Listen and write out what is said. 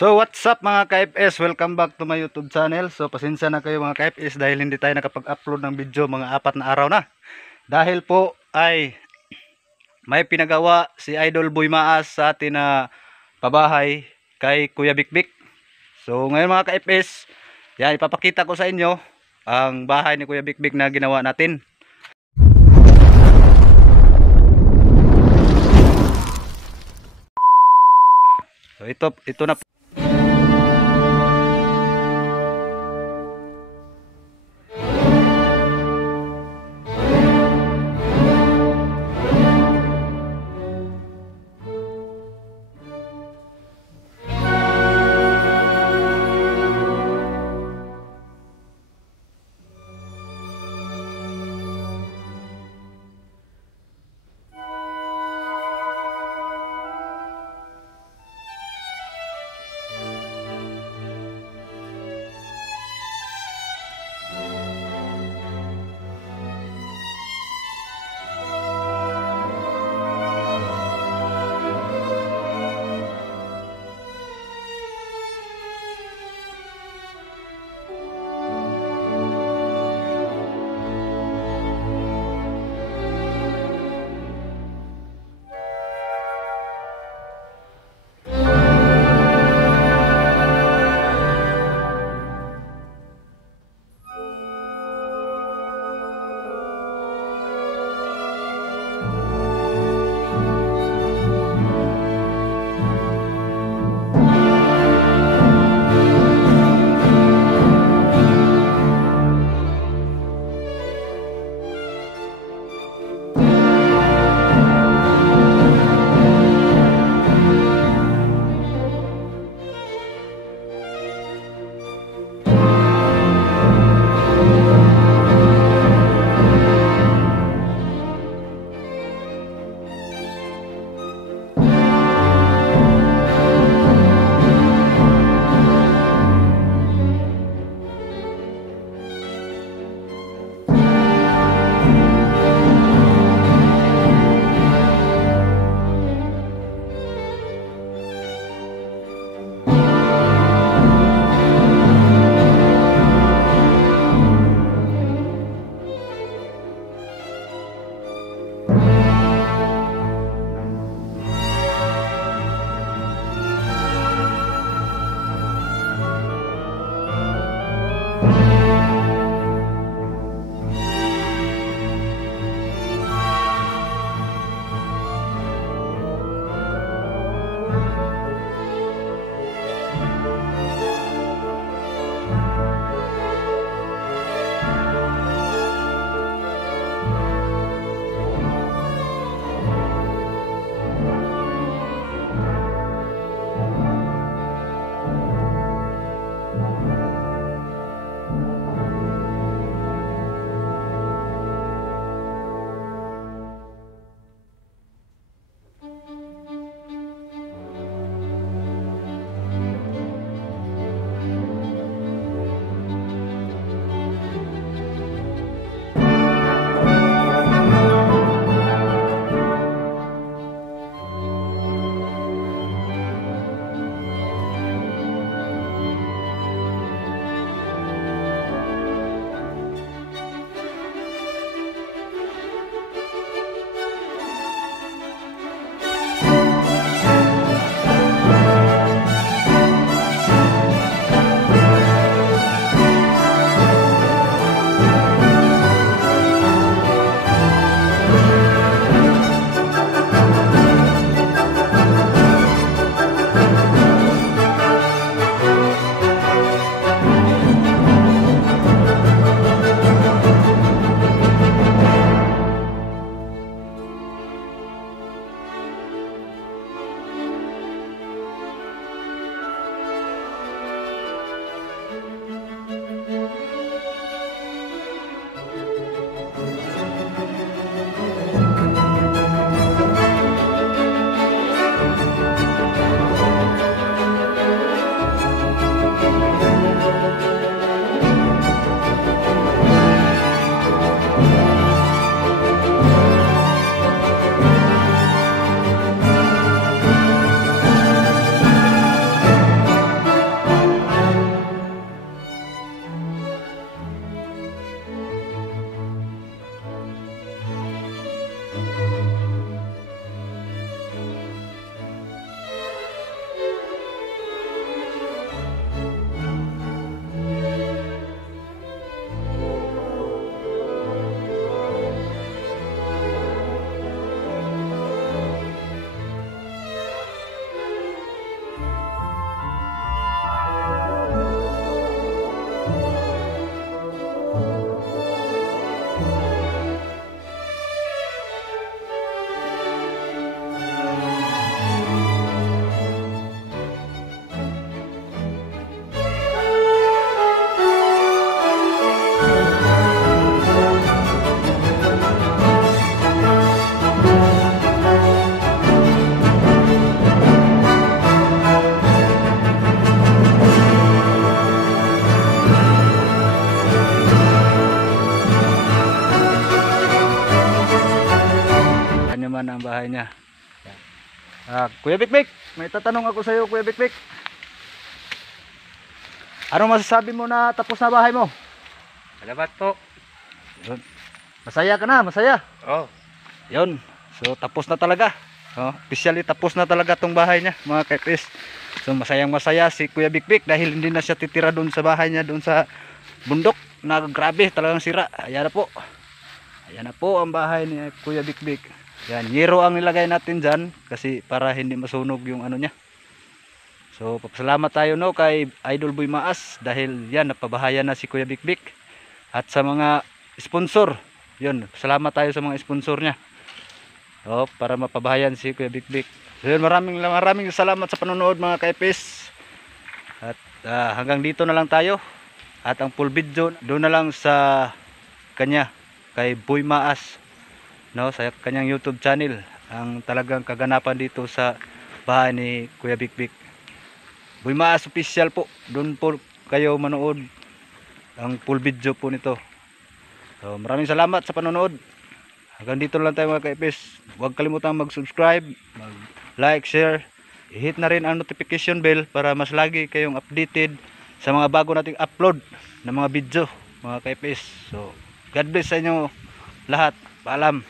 So what's up mga ka-FS, welcome back to my YouTube channel. So pasensya na kayo mga ka-FS dahil hindi tayo nakapag-upload ng video mga 4 na araw na. Dahil po ay may pinagawa si Idol Boy Maas sa atin na pabahay kay Kuya Bikbik. So ngayon mga ka-FS, yan, ipapakita ko sa inyo ang bahay ni Kuya Bikbik na ginawa natin. So ito na. bahay niya. Kuya Bikbik, may tatanong ako sa iyo, Kuya Bikbik. Ano masasabi mo na tapos na bahay mo? Salamat po. Yun. Masaya ka na, masaya. Oh. Yun. So tapos na talaga. Officially tapos na talaga tong bahay niya, mga ka-FPS. So masayang masaya si Kuya Bikbik dahil hindi na siya titira doon sa bahay niya doon sa bundok na grabe talagang sira. Ayan na po. Ayan na po ang bahay ni Kuya Bikbik. Yan, yero ang nilagay natin dyan kasi para hindi masunog yung ano niya. So papasalamat tayo no kay Idol Boy Maas dahil yan napabahayan na si Kuya Bikbik. At sa mga sponsor, yun, salamat tayo sa mga sponsor niya. Para mapabahayan si Kuya Bikbik. So yun, maraming salamat sa panonood mga ka-FPS. At hanggang dito na lang tayo. At ang full video doon na lang sa kanya, kay Boy Maas, no, sa kanyang YouTube channel. Ang talagang kaganapan dito sa bahay ni Kuya Bikbik. Boy Maas official po. Doon po kayo manood ang full video po nito. So maraming salamat sa panonood. Hanggang dito lang tayo mga ka-FPS. Huwag kalimutang mag-subscribe, mag-like, share. I-hit na rin ang notification bell para mas lagi kayong updated sa mga bago nating upload ng mga video mga ka-FPS. So God bless sa inyo lahat. Paalam.